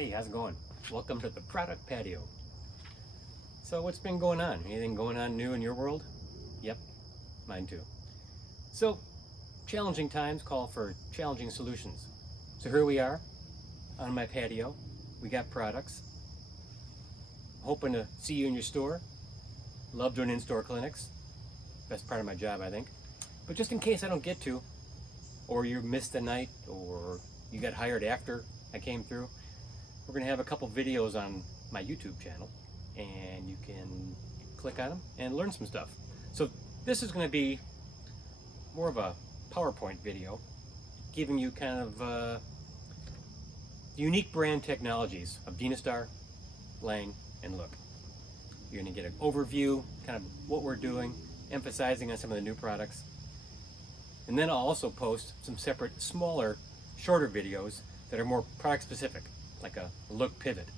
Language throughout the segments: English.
Hey, how's it going? Welcome to the product patio. So what's been going on? Anything going on new in your world? Yep, mine too. So challenging times call for challenging solutions. So here we are on my patio. We got products. Hoping to see you in your store. Love doing in-store clinics. Best part of my job, I think. But just in case I don't get to, or you missed the night, or you got hired after I came through, we're going to have a couple videos on my YouTube channel, and you can click on them and learn some stuff. So this is going to be more of a PowerPoint video, giving you kind of unique brand technologies of Dynastar, Lange, and Look. You're going to get an overview, kind of what we're doing, emphasizing on some of the new products. And then I'll also post some separate, smaller, shorter videos that are more product specific, like a Look pivot,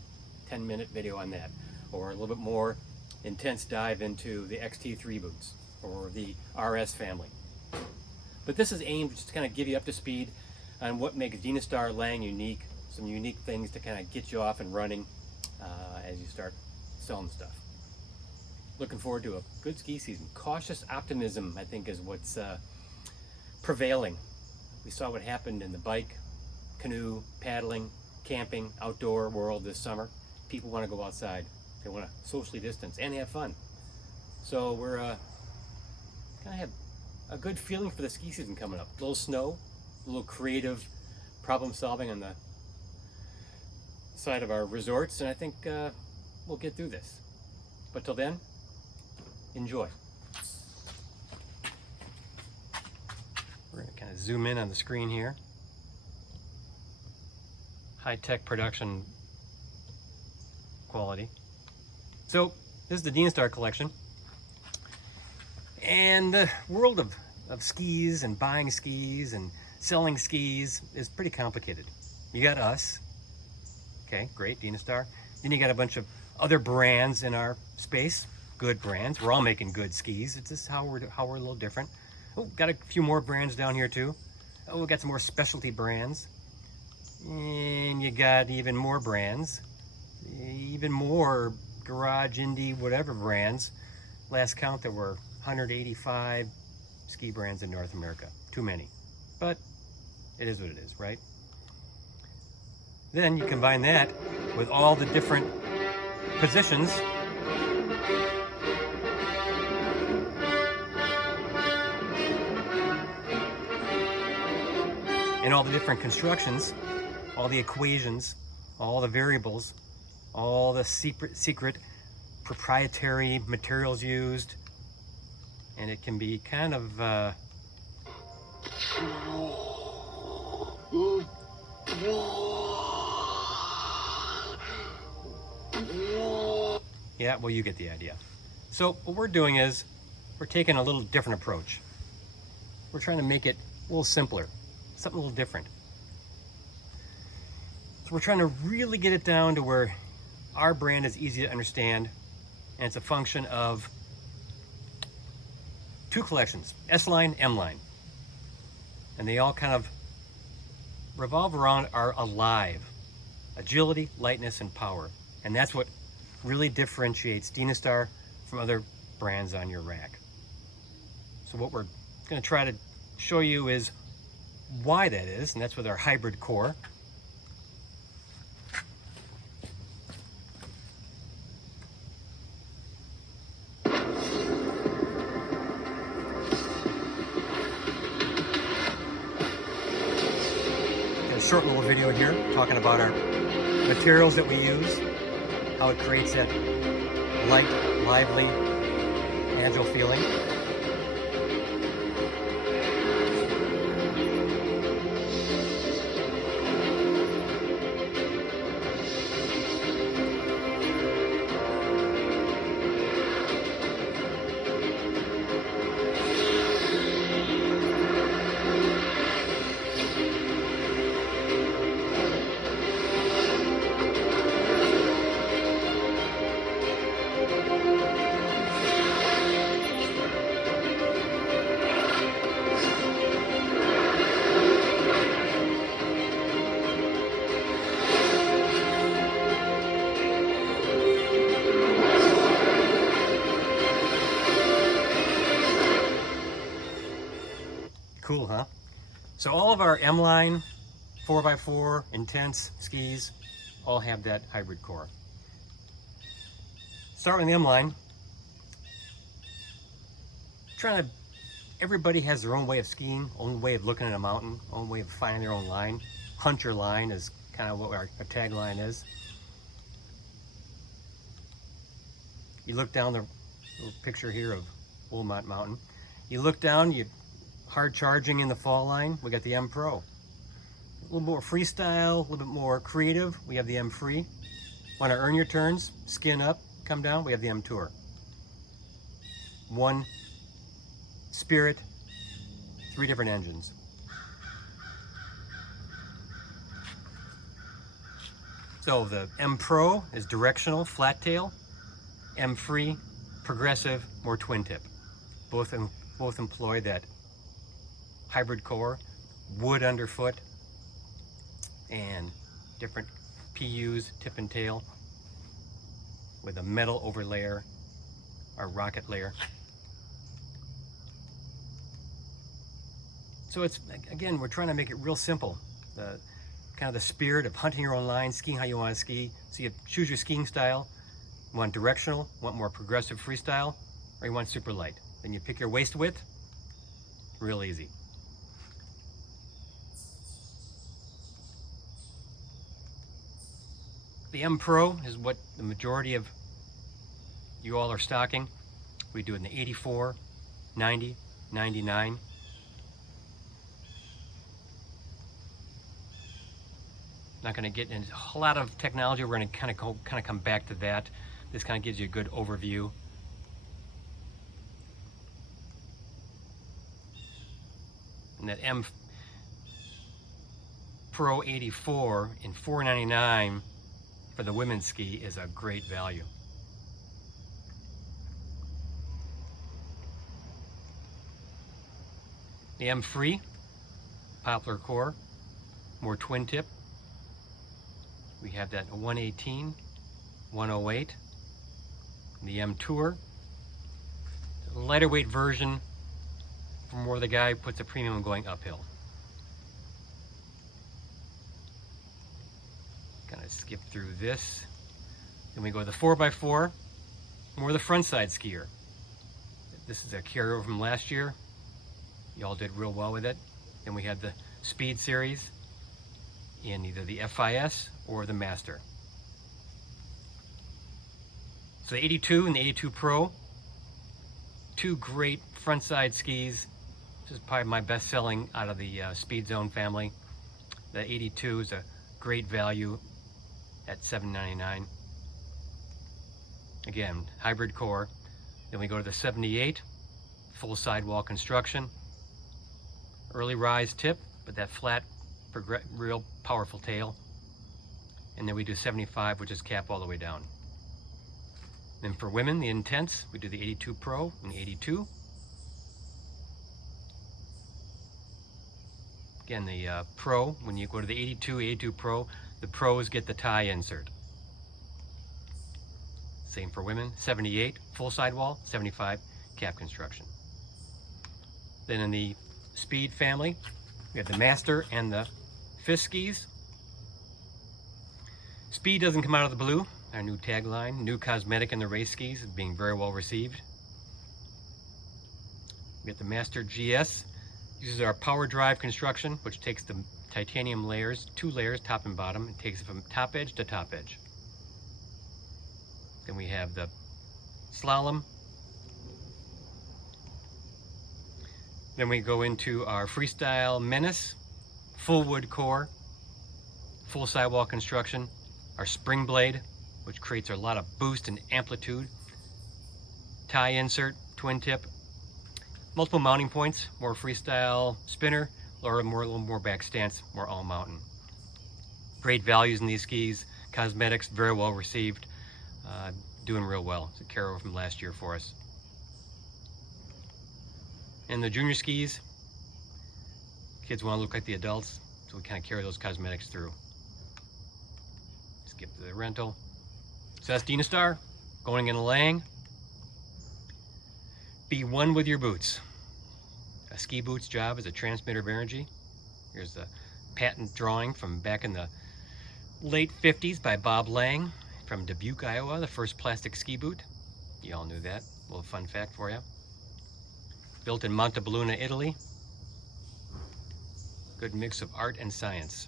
10-minute video on that, or a little bit more intense dive into the XT3 boots or the RS family. But this is aimed just to kind of give you up to speed on what makes Dynastar Lange unique, some unique things to kind of get you off and running as you start selling stuff. Looking forward to a good ski season. Cautious optimism, I think, is what's prevailing. We saw what happened in the bike, canoe, paddling, camping, outdoor world this summer. People want to go outside. They want to socially distance and have fun. So we're kind of have a good feeling for the ski season coming up. A little snow, a little creative problem solving on the side of our resorts, and I think we'll get through this. But till then, enjoy. We're going to kind of zoom in on the screen here. High-tech production quality. So this is the Dynastar collection. And the world of skis and buying skis and selling skis is pretty complicated. You got us. Okay, great, Dynastar. Then you got a bunch of other brands in our space. Good brands. We're all making good skis. It's just how we're a little different. Oh, got a few more brands down here too. Oh, we got some more specialty brands. And you got even more brands. Even more garage, indie, whatever brands. Last count, there were 185 ski brands in North America. Too many. But it is what it is, right? Then you combine that with all the different positions and all the different constructions, all the equations, all the variables, all the secret proprietary materials used, and it can be kind of yeah, well, you get the idea. So what we're doing is we're taking a little different approach. We're trying to make it a little simpler, something a little different. So we're trying to really get it down to where our brand is easy to understand, and it's a function of two collections, S-line, M-line. And they all kind of revolve around our alive, agility, lightness, and power. And that's what really differentiates Dynastar from other brands on your rack. So what we're going to try to show you is why that is, and that's with our hybrid core. Short little video here talking about our materials that we use, how it creates that light, lively, agile feeling. Cool, huh? So all of our M-line 4x4 intense skis all have that hybrid core. Start with the M-line. Everybody has their own way of skiing, own way of looking at a mountain, own way of finding their own line. Hunt your line is kind of what our tagline is. You look down the little picture here of Wilmot Mountain. You look down, you hard charging in the fall line, we got the M Pro. A little more freestyle, a little bit more creative, we have the M Free. Want to earn your turns, skin up, come down, we have the M Tour. One Spirit, 3 different engines. So the M Pro is directional, flat tail. M Free, progressive, more twin tip. Both employ that hybrid core, wood underfoot, and different PUs, tip and tail, with a metal overlayer, or rocket layer. So it's, again, we're trying to make it real simple. Kind of the spirit of hunting your own line, skiing how you want to ski. So you choose your skiing style. You want directional, want more progressive freestyle, or you want super light. Then you pick your waist width, real easy. The M Pro is what the majority of you all are stocking. We do it in the 84, 90, 99. Not going to get into a lot of technology. We're going to kind of come back to that. This kind of gives you a good overview. And that M Pro 84 in $499 for the women's ski is a great value. The M Free, poplar core, more twin tip. We have that 118, 108. The M Tour, a lighter weight version from where the guy puts a premium on going uphill. Kind of skip through this. Then we go to the 4x4, more the front side skier. This is a carryover from last year. Y'all did real well with it. Then we had the Speed Series in either the FIS or the Master. So the 82 and the 82 Pro, 2 great front side skis. This is probably my best selling out of the Speed Zone family. The 82 is a great value at $799. Again, hybrid core. Then we go to the 78, full sidewall construction. Early rise tip, but that flat, real powerful tail. And then we do 75, which is cap all the way down. Then for women, the intense, we do the 82 Pro and the 82. Again, the Pro, when you go to the 82 Pro, the Pros get the tie insert. Same for women, 78, full sidewall, 75, cap construction. Then in the Speed family, we have the Master and the FIS skis. Speed doesn't come out of the blue. Our new tagline, new cosmetic in the race skis, is being very well received. We got the Master GS. Uses our power drive construction, which takes the titanium layers, 2 layers, top and bottom, and takes it from top edge to top edge. Then we have the Slalom. Then we go into our Freestyle Menace, full wood core, full sidewall construction, our spring blade, which creates a lot of boost and amplitude, tie insert, twin tip, multiple mounting points, more freestyle spinner, or a little more back stance, more all mountain. Great values in these skis, cosmetics very well received, doing real well. It's a carryover from last year for us. And the junior skis, kids want to look like the adults, so we kind of carry those cosmetics through. Skip to the rental. So that's Dynastar, going in Lange. Be one with your boots. a ski boot's job as a transmitter of energy. Here's the patent drawing from back in the late 50s by Bob Lange from Dubuque, Iowa, the first plastic ski boot. You all knew that. A little fun fact for you. Built in Montebelluna, Italy. Good mix of art and science.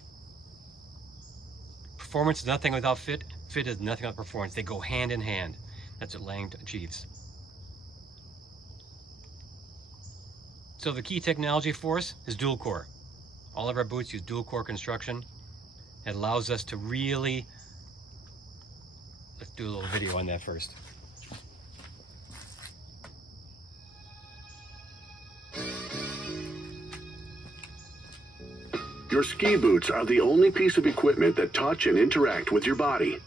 Performance is nothing without fit. Fit is nothing without performance. They go hand in hand. That's what Lange achieves. So the key technology for us is dual core. All of our boots use dual core construction. It allows us to really, let's do a little video on that first. Your ski boots are the only piece of equipment that touch and interact with your body.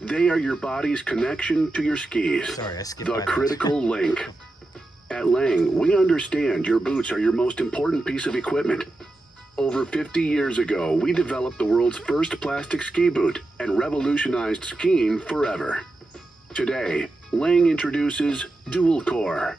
They are your body's connection to your skis. Sorry, I skipped the critical link. At Lange, we understand your boots are your most important piece of equipment. Over 50 years ago, we developed the world's first plastic ski boot and revolutionized skiing forever. Today, Lange introduces Dual Core.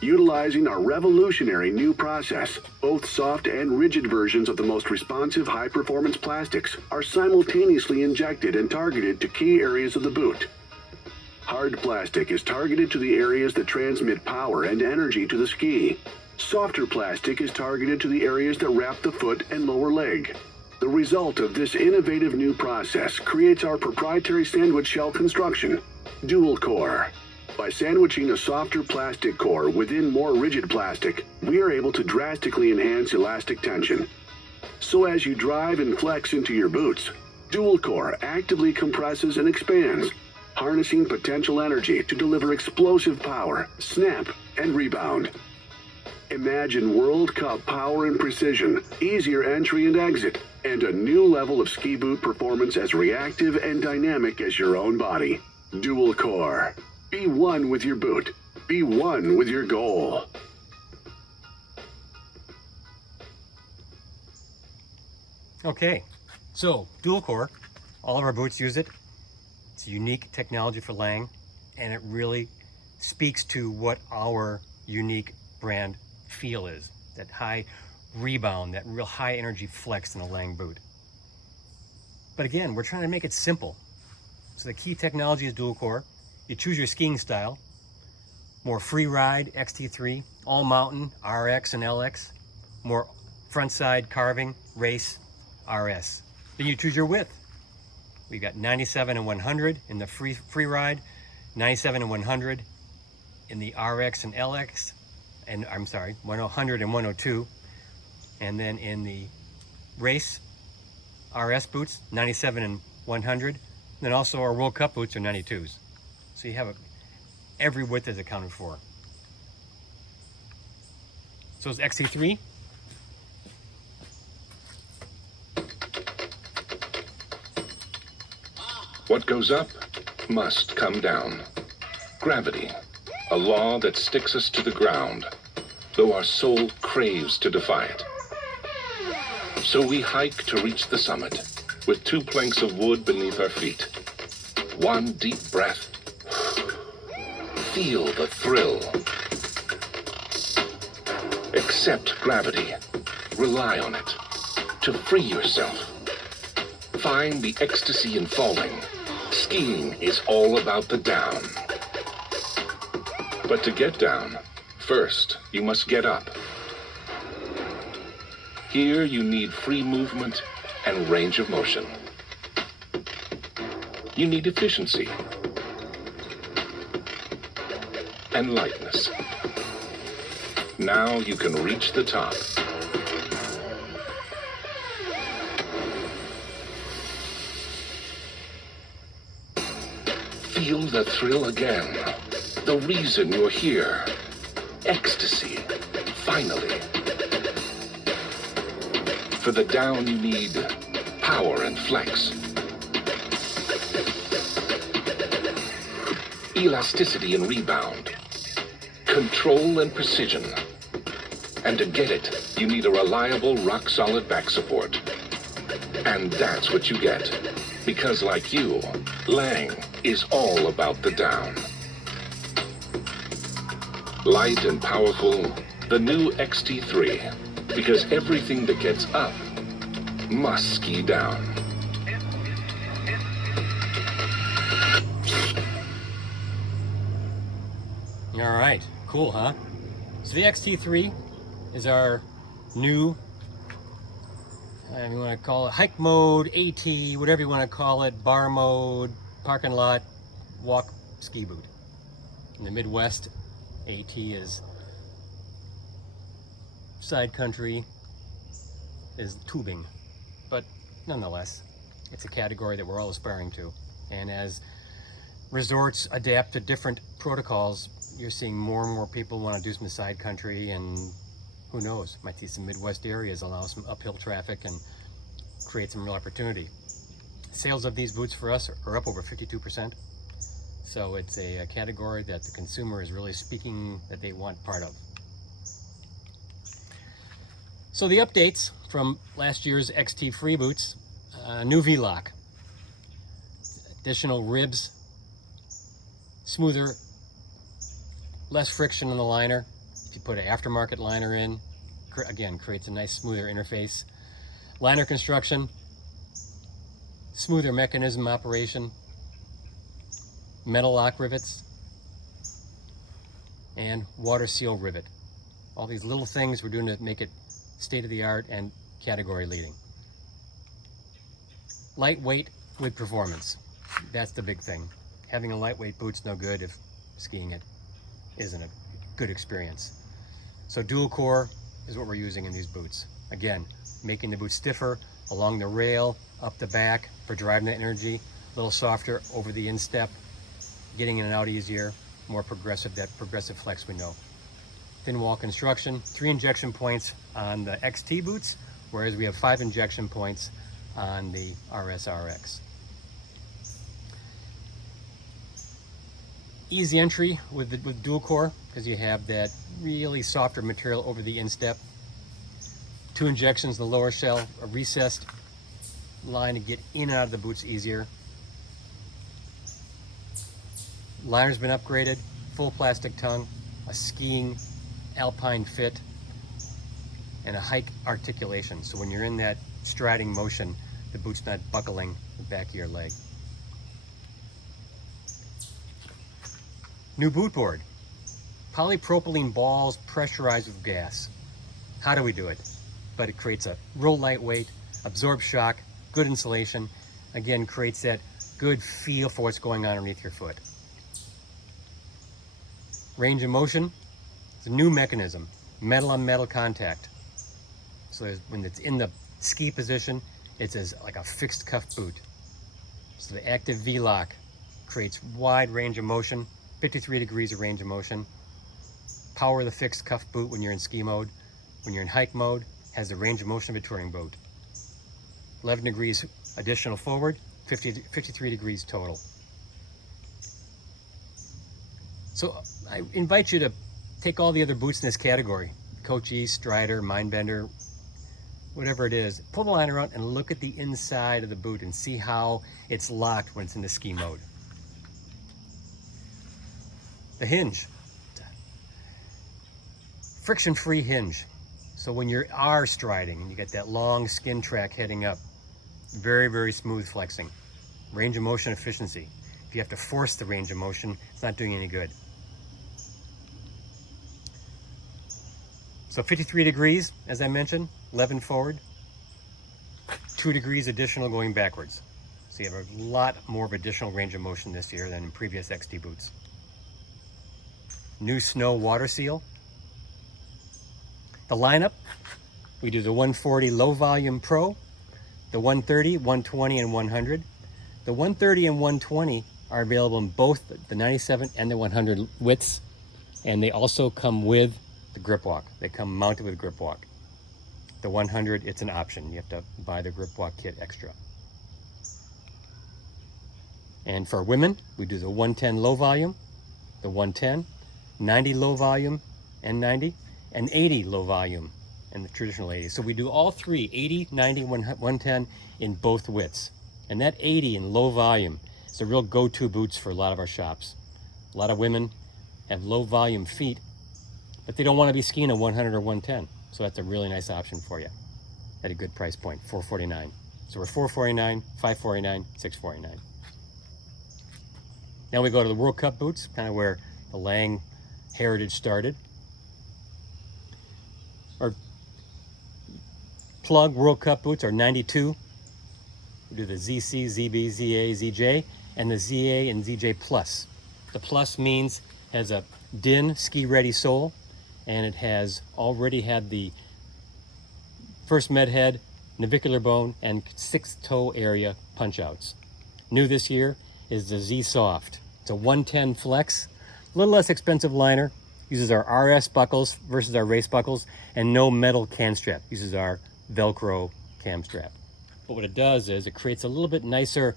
Utilizing our revolutionary new process, both soft and rigid versions of the most responsive high-performance plastics are simultaneously injected and targeted to key areas of the boot. Hard plastic is targeted to the areas that transmit power and energy to the ski. Softer plastic is targeted to the areas that wrap the foot and lower leg. The result of this innovative new process creates our proprietary sandwich shell construction, Dual Core. By sandwiching a softer plastic core within more rigid plastic, we are able to drastically enhance elastic tension. So as you drive and flex into your boots, Dual Core actively compresses and expands, harnessing potential energy to deliver explosive power, snap, and rebound. Imagine World Cup power and precision, easier entry and exit, and a new level of ski boot performance as reactive and dynamic as your own body. Dual Core. Be one with your boot. Be one with your goal. Okay, so dual core, all of our boots use it. It's a unique technology for Lange, and it really speaks to what our unique brand feel is. That high rebound, that real high energy flex in a Lange boot. But again, we're trying to make it simple. So the key technology is dual core. You choose your skiing style. More free ride, XT3, all mountain, RX and LX. More front side carving, race, RS. Then you choose your width. We've got 97 and 100 in the free ride, 97 and 100 in the RX and LX, and I'm sorry, 100 and 102. And then in the race, RS boots, 97 and 100. And then also our World Cup boots are 92s. So you have every width is accounted for. So is XT3. What goes up must come down. Gravity, a law that sticks us to the ground, though our soul craves to defy it. So we hike to reach the summit, with 2 planks of wood beneath our feet. One deep breath. Feel the thrill. Accept gravity. Rely on it. To free yourself. Find the ecstasy in falling. Skiing is all about the down. But to get down, first you must get up. Here you need free movement and range of motion. You need efficiency and lightness. Now you can reach the top. Feel the thrill again. The reason you're here. Ecstasy. Finally. For the down you need power and flex. Elasticity and rebound. Control and precision. And to get it, you need a reliable, rock-solid back support. And that's what you get. Because like you, Lange is all about the down. Light and powerful, The new XT3, because everything that gets up must ski down. All right, cool, huh? So the XT3 is our new, you want to call it hike mode, AT, whatever you want to call it, bar mode, parking lot, walk ski boot. In the Midwest, AT is side country, is tubing, but nonetheless, it's a category that we're all aspiring to. And as resorts adapt to different protocols, you're seeing more and more people want to do some side country, and who knows, might see some Midwest areas allow some uphill traffic and create some real opportunity. Sales of these boots for us are up over 52%. So it's a category that the consumer is really speaking that they want part of. So the updates from last year's XT Free boots, new V-lock, additional ribs, smoother, less friction on the liner. If you put an aftermarket liner in, again, creates a nice smoother interface. Liner construction, smoother mechanism operation, metal lock rivets, and water seal rivet. All these little things we're doing to make it state-of-the-art and category leading. Lightweight with performance. That's the big thing. Having a lightweight boot's no good if skiing it isn't a good experience. So dual core is what we're using in these boots. Again, making the boot stiffer along the rail, up the back for driving the energy, a little softer over the instep, getting in and out easier, more progressive, that progressive flex we know. Thin wall construction, 3 injection points on the XT boots, whereas we have 5 injection points on the RSRX. Easy entry with dual core, because you have that really softer material over the instep. 2 injections in the lower shell, a recessed line to get in and out of the boots easier. Liner's been upgraded, full plastic tongue, a skiing alpine fit, and a hike articulation. So when you're in that striding motion, the boot's not buckling the back of your leg. New boot board, polypropylene balls pressurized with gas. How do we do it? But it creates a real lightweight, absorbs shock, good insulation, again creates that good feel for what's going on underneath your foot. Range of motion, it's a new mechanism, metal on metal contact. So when it's in the ski position, it's as like a fixed cuff boot. So the active V-lock creates wide range of motion, 53 degrees of range of motion. Power of the fixed cuff boot when you're in ski mode. When you're in hike mode, has the range of motion of a touring boot. 11 degrees additional forward, 53 degrees total. So I invite you to take all the other boots in this category, Coach East, Strider, Mindbender, whatever it is, pull the liner out and look at the inside of the boot and see how it's locked when it's in the ski mode. The hinge, friction-free hinge. So when you are striding, you get that long skin track heading up, very, very smooth flexing. Range of motion efficiency. If you have to force the range of motion, it's not doing any good. So 53 degrees, as I mentioned, 11 forward, 2 degrees additional going backwards. So you have a lot more of additional range of motion this year than in previous XT boots. New snow water seal. The lineup, we do the 140 low volume Pro, the 130, 120, and 100. The 130 and 120 are available in both the 97 and the 100 widths, and they also come with the grip walk. They come mounted with grip walk. The 100, it's an option. You have to buy the grip walk kit extra. And for women, we do the 110 low volume, the 110, 90 low volume and 90, and 80 low volume and the traditional 80. So we do all three, 80, 90, 110 in both widths. And that 80 in low volume is a real go-to boots for a lot of our shops. A lot of women have low volume feet, but they don't want to be skiing a 100 or 110. So that's a really nice option for you at a good price point, $449. So we're $449, $549, $649. Now we go to the World Cup boots, kind of where the Lange heritage started. Our plug World Cup boots are 92. We do the ZC, ZB, ZA, ZJ, and the ZA and ZJ Plus. The Plus means has a DIN ski-ready sole, and it has already had the first med head, navicular bone, and 6th toe area punch-outs. New this year is the Z Soft. It's a 110 flex, a little less expensive liner, uses our RS buckles versus our race buckles, and no metal cam strap, uses our Velcro cam strap. But what it does is it creates a little bit nicer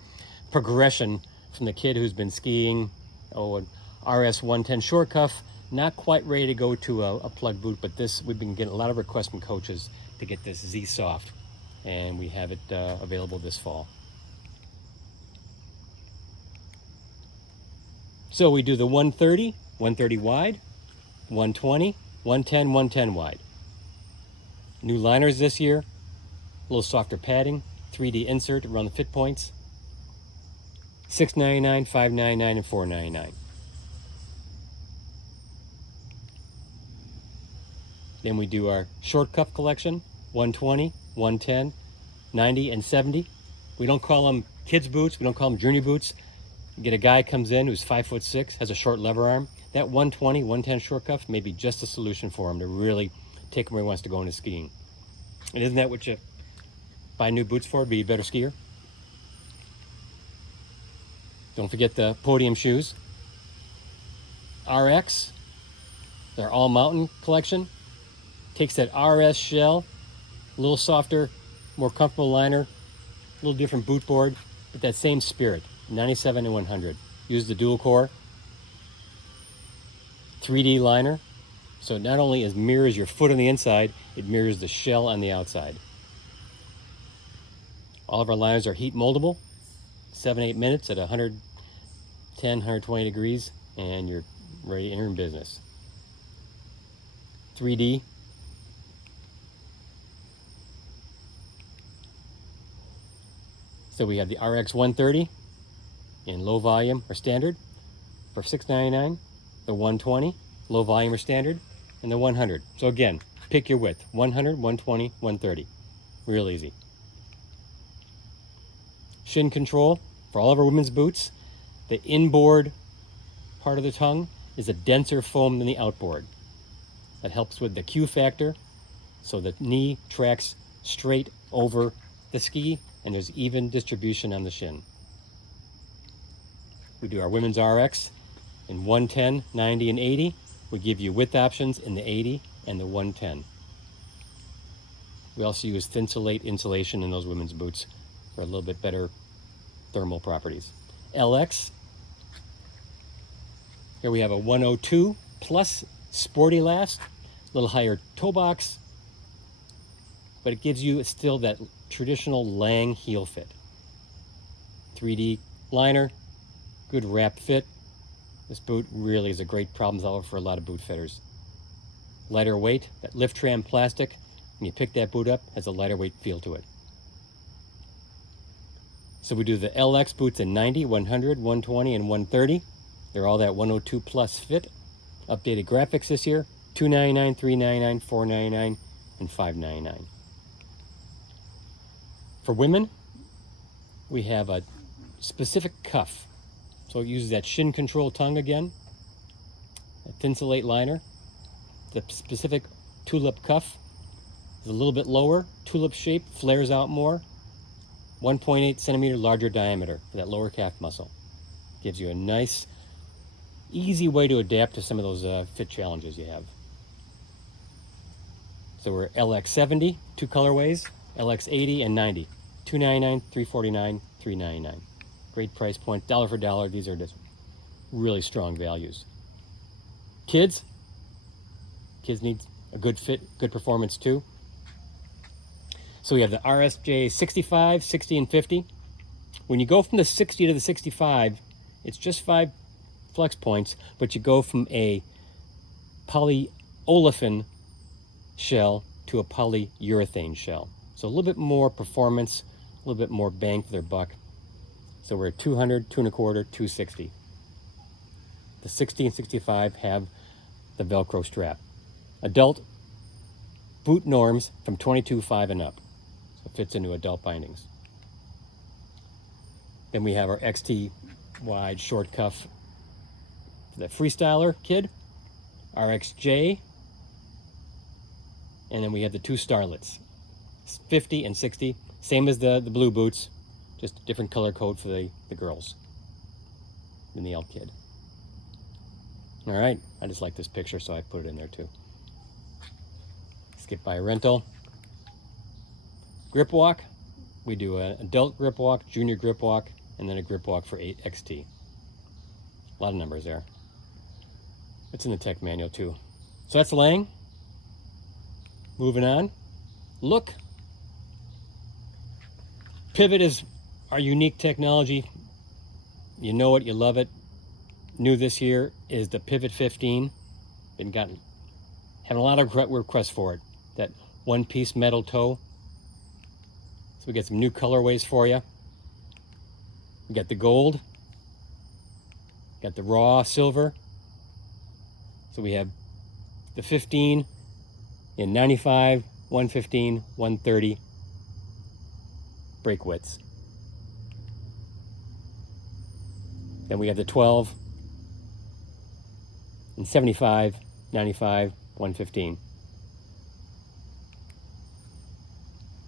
progression from the kid who's been skiing, an RS 110 short cuff, not quite ready to go to a plug boot, but this, we've been getting a lot of requests from coaches to get this Z Soft, and we have it available this fall. So we do the 130, 130 wide, 120, 110, 110 wide. New liners this year, a little softer padding, 3D insert around the fit points. $699, $599, and $499. Then we do our short cuff collection, 120, 110, 90, and 70. We don't call them kids boots, we don't call them journey boots. You get a guy comes in who's 5'6", has a short lever arm. That 120, 110 short cuff may be just a solution for him to really take him where he wants to go into skiing. And isn't that what you buy new boots for, be a better skier? Don't forget the podium shoes. RX, their all mountain collection, takes that RS shell, a little softer, more comfortable liner, a little different boot board, but that same spirit, 97 and 100. Use the dual core, 3D liner, so not only is mirrors your foot on the inside, it mirrors the shell on the outside. All of our liners are heat moldable, 7-8 minutes at 110, 120 degrees, and you're ready to enter in business. 3D. So we have the RX 130 in low volume or standard for $699, the 120 low volume or standard, and the 100. So again, pick your width, 100, 120, 130. Real easy. Shin control for all of our women's boots. The inboard part of the tongue is a denser foam than the outboard. That helps with the Q factor, so the knee tracks straight over the ski and there's even distribution on the shin. We do our women's RX in 110, 90, and 80. We give you width options in the 80 and the 110. We also use Thinsulate insulation in those women's boots for a little bit better thermal properties. LX, here we have a 102 plus sporty last, a little higher toe box, but it gives you still that traditional Lange heel fit. 3D liner, good wrap fit. This boot really is a great problem solver for a lot of boot fitters. Lighter weight, that lift tram plastic, when you pick that boot up, has a lighter weight feel to it. So we do the LX boots in 90, 100, 120, and 130. They're all that 102 plus fit. Updated graphics this year, $299, $399, $499, and $599. For women, we have a specific cuff. So it uses that shin control tongue again, a Thinsulate liner. The specific tulip cuff is a little bit lower, tulip shape, flares out more. 1.8 centimeter larger diameter for that lower calf muscle. Gives you a nice, easy way to adapt to some of those fit challenges you have. So we're LX70, two colorways, LX80 and 90. $299, $349, $399. Great price point, dollar for dollar. These are just really strong values. Kids need a good fit, good performance too. So we have the RSJ 65, 60, and 50. When you go from the 60 to the 65, it's just 5 flex points, but you go from a poly olefin shell to a polyurethane shell. So a little bit more performance, a little bit more bang for their buck. So we're at 200, 2 1/4, 260. The 60 and 65 have the Velcro strap. Adult boot norms from 22.5 and up. So it fits into adult bindings. Then we have our XT wide short cuff for the freestyler kid, RXJ, and then we have the 2 starlets, 50 and 60, same as the blue boots, just a different color code for the girls than the elk kid. All right, I just like this picture, so I put it in there too. Skip by rental. Grip walk, we do an adult grip walk, junior grip walk, and then a grip walk for 8 XT. A lot of numbers there. It's in the tech manual too. So that's Lange. Moving on. Look. Pivot is our unique technology. You know it, you love it. New this year is the Pivot 15. Having a lot of requests for it. That one-piece metal toe. So we got some new colorways for you. We got the gold. Got the raw silver. So we have the 15 in 95, 115, 130 brake widths. Then we have the 12 in 75, 95, 115.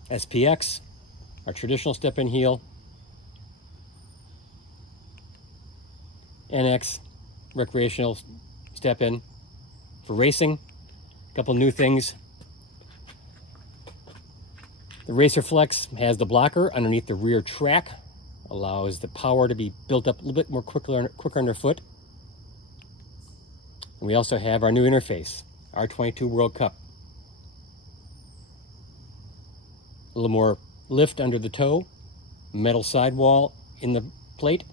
SPX, our traditional step-in heel. NX, recreational step-in. For racing, a couple new things. The Racer Flex has the blocker underneath the rear track, allows the power to be built up a little bit more quicker underfoot. And we also have our new interface, R22 World Cup. A little more lift under the toe, metal sidewall in the plate,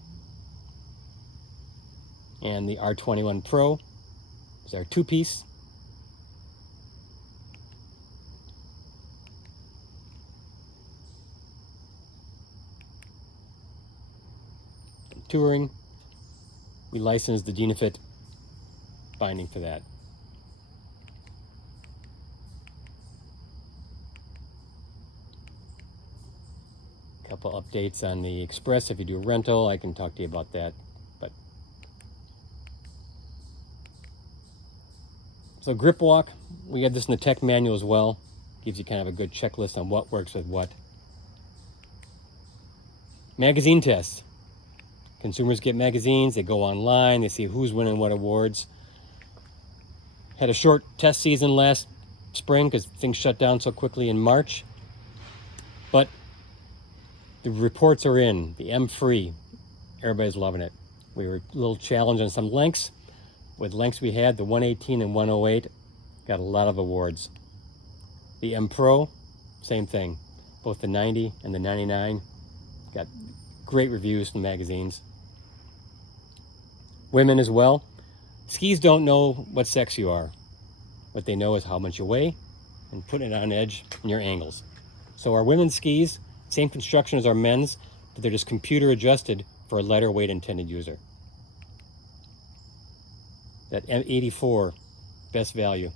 and the R21 Pro is our 2-piece. Touring, we licensed the Dynafit binding for that. Couple updates on the Express. If you do a rental, I can talk to you about that. So grip walk, we have this in the tech manual as well. Gives you kind of a good checklist on what works with what. Magazine tests. Consumers get magazines, they go online, they see who's winning what awards. Had a short test season last spring because things shut down so quickly in March. But the reports are in, the M-Free. Everybody's loving it. We were a little challenged on some lengths. With lengths we had, the 118 and 108, got a lot of awards. The M Pro, same thing. Both the 90 and the 99 got great reviews from magazines. Women as well. Skis don't know what sex you are. What they know is how much you weigh and putting it on edge and your angles. So our women's skis, same construction as our men's, but they're just computer adjusted for a lighter weight intended user. That M84, best value.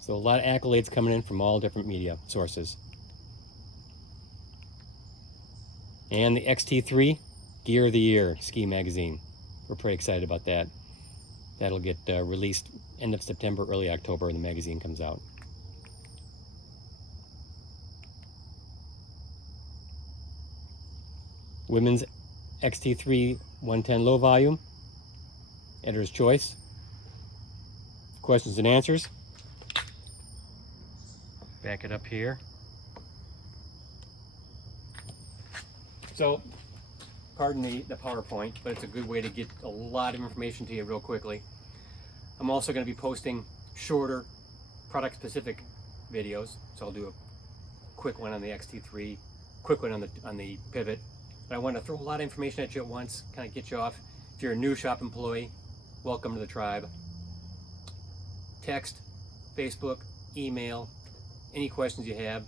So a lot of accolades coming in from all different media sources. And the XT3, Gear of the Year ski magazine. We're pretty excited about that. That'll get released end of September, early October, and the magazine comes out. Women's XT3 110 low volume, editor's choice. Questions and answers. Back it up here. So, pardon the PowerPoint, but it's a good way to get a lot of information to you real quickly. I'm also going to be posting shorter product-specific videos. So I'll do a quick one on the XT3, quick one on the Pivot. But I want to throw a lot of information at you at once, kind of get you off If you're a new shop employee, welcome to the tribe. Text, Facebook, email, any questions you have,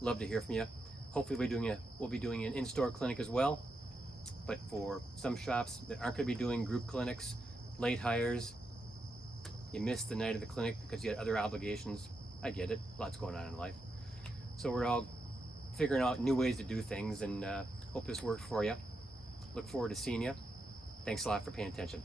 love to hear from you. Hopefully we'll be doing an in-store clinic as well. But for some shops that aren't going to be doing group clinics, late hires, you missed the night of the clinic because you had other obligations. I get it, lots going on in life. So we're all figuring out new ways to do things, and hope this worked for you. Look forward to seeing you. Thanks a lot for paying attention.